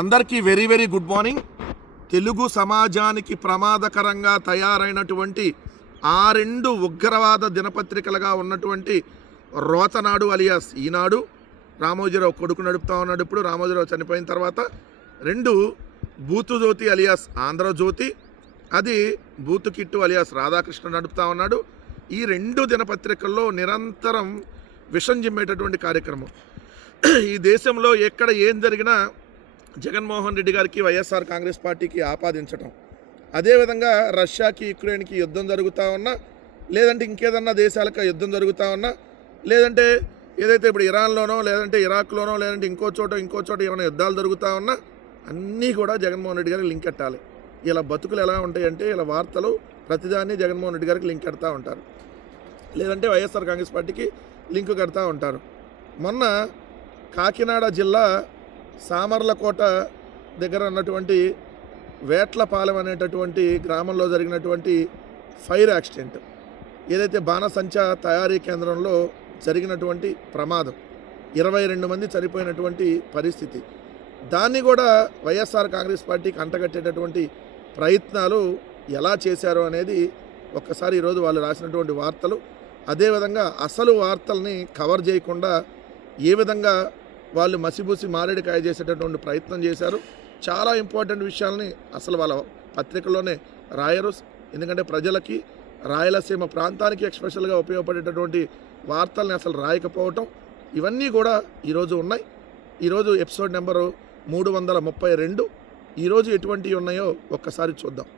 అందరికీ very very good morning. Telugu సమాజానికి ప్రమాదకరంగా తయారైనటువంటి ఆ రెండు ఉగ్రవాద దినపత్రికలుగా ఉన్నటువంటి రోతనాడు అలియాస్ ఈనాడు, రామోజీరావు కొడుకు నడుపుతా ఉన్నాడు. ఇప్పుడు రామోజీరావు చనిపోయిన తర్వాత రెండు బూతు జ్యోతి అలియాస్ ఆంధ్రజ్యోతి, అది బూతు కిట్టు అలియాస్ రాధాకృష్ణ నడుపుతా ఉన్నాడు. ఈ రెండు దినపత్రికల్లో నిరంతరం విషం జిమ్మేటటువంటి కార్యక్రమం. ఈ దేశంలో ఎక్కడ ఏం జరిగినా జగన్మోహన్ రెడ్డి గారికి, వైఎస్ఆర్ కాంగ్రెస్ పార్టీకి ఆపాదించటం, అదేవిధంగా రష్యాకి యుక్రెయిన్కి యుద్ధం జరుగుతూ ఉన్నా, లేదంటే ఇంకేదన్నా దేశాలకు యుద్ధం జరుగుతూ ఉన్నా, లేదంటే ఏదైతే ఇప్పుడు ఇరాన్లోనో, లేదంటే ఇరాక్లోనో, లేదంటే ఇంకో చోట ఏమైనా యుద్ధాలు జరుగుతూ ఉన్నా అన్నీ కూడా జగన్మోహన్ రెడ్డి గారికి లింక్ ఎట్టాలి. ఇలా బతుకులు ఎలా ఉంటాయంటే, ఇలా వార్తలు ప్రతిదాన్ని జగన్మోహన్ రెడ్డి గారికి లింక్ కడతా ఉంటారు, లేదంటే వైఎస్ఆర్ కాంగ్రెస్ పార్టీకి లింక్ కడతా ఉంటారు. మొన్న కాకినాడ జిల్లా సామర్లకోట దగ్గర ఉన్నటువంటి వేట్లపాలెం అనేటటువంటి గ్రామంలో జరిగినటువంటి ఫైర్ యాక్సిడెంట్, ఏదైతే బాణసంచా తయారీ కేంద్రంలో జరిగినటువంటి ప్రమాదం, 22 మంది చనిపోయినటువంటి పరిస్థితి, దాన్ని కూడా వైఎస్ఆర్ కాంగ్రెస్ పార్టీకి అంటగట్టేటటువంటి ప్రయత్నాలు ఎలా చేశారో అనేది ఒక్కసారి ఈరోజు వాళ్ళు రాసినటువంటి వార్తలు, అదేవిధంగా అసలు వార్తల్ని కవర్ చేయకుండా ఏ విధంగా వాళ్ళు మసిబూసి మారేడుకాయ చేసేటటువంటి ప్రయత్నం చేశారు. చాలా ఇంపార్టెంట్ విషయాల్ని అసలు వాళ్ళ పత్రికల్లోనే రాయరు. ఎందుకంటే ప్రజలకి, రాయలసీమ ప్రాంతానికి ఎక్స్పెషల్గా ఉపయోగపడేటటువంటి వార్తల్ని అసలు రాయకపోవటం, ఇవన్నీ కూడా ఈరోజు ఉన్నాయి. ఈరోజు ఎపిసోడ్ నెంబరు 332. ఈరోజు ఎటువంటివి ఉన్నాయో ఒక్కసారి చూద్దాం.